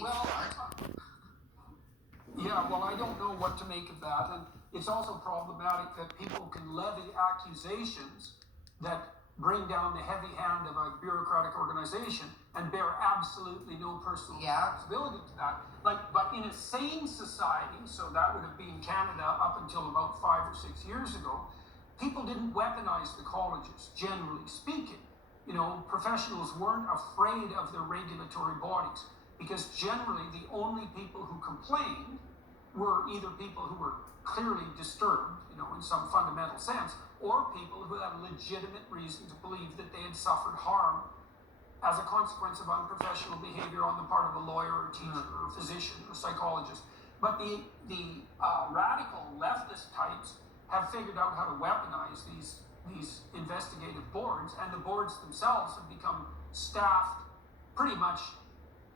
Well, yeah, well, I don't know what to make of that, and it's also problematic that people can levy accusations that bring down the heavy hand of a bureaucratic organization and bear absolutely no personal responsibility to that. But in a sane society, so that would have been Canada up until about 5 or 6 years ago, people didn't weaponize the colleges, generally speaking. You know, professionals weren't afraid of their regulatory bodies, because generally the only people who complained were either people who were clearly disturbed, you know, in some fundamental sense, or people who had legitimate reason to believe that they had suffered harm as a consequence of unprofessional behavior on the part of a lawyer or teacher or physician or psychologist. But the radical leftist types have figured out how to weaponize these investigative boards, and the boards themselves have become staffed pretty much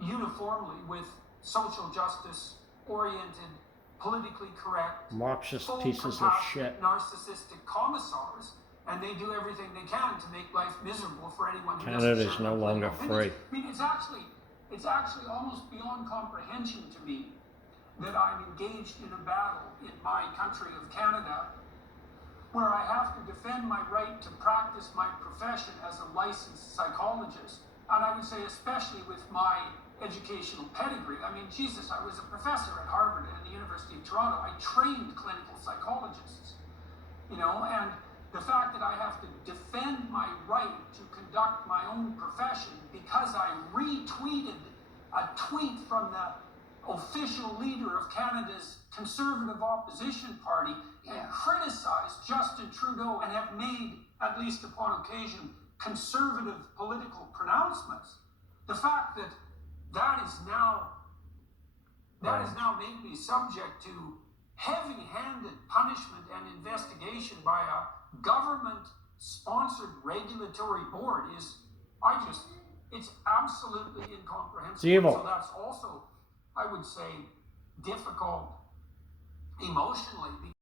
uniformly with social justice oriented, politically correct, Marxist pieces of shit, narcissistic commissars, and they do everything they can to make life miserable for anyone who Canada doesn't is share no their longer political opinions. free. I mean, it's actually almost beyond comprehension to me that I'm engaged in a battle in my country of Canada where I have to defend my right to practice my profession as a licensed psychologist, and I would say especially with my educational pedigree. I mean, Jesus, I was a professor at Harvard and the University of Toronto. I trained clinical psychologists, you know, and the fact that I have to defend my right to conduct my own profession because I retweeted a tweet from the official leader of Canada's Conservative Opposition Party and criticized Justin Trudeau and have made, at least upon occasion, conservative political pronouncements. The fact that that has now made me subject to heavy-handed punishment and investigation by a government-sponsored regulatory board it's absolutely incomprehensible. It's evil. So that's also, I would say, difficult emotionally,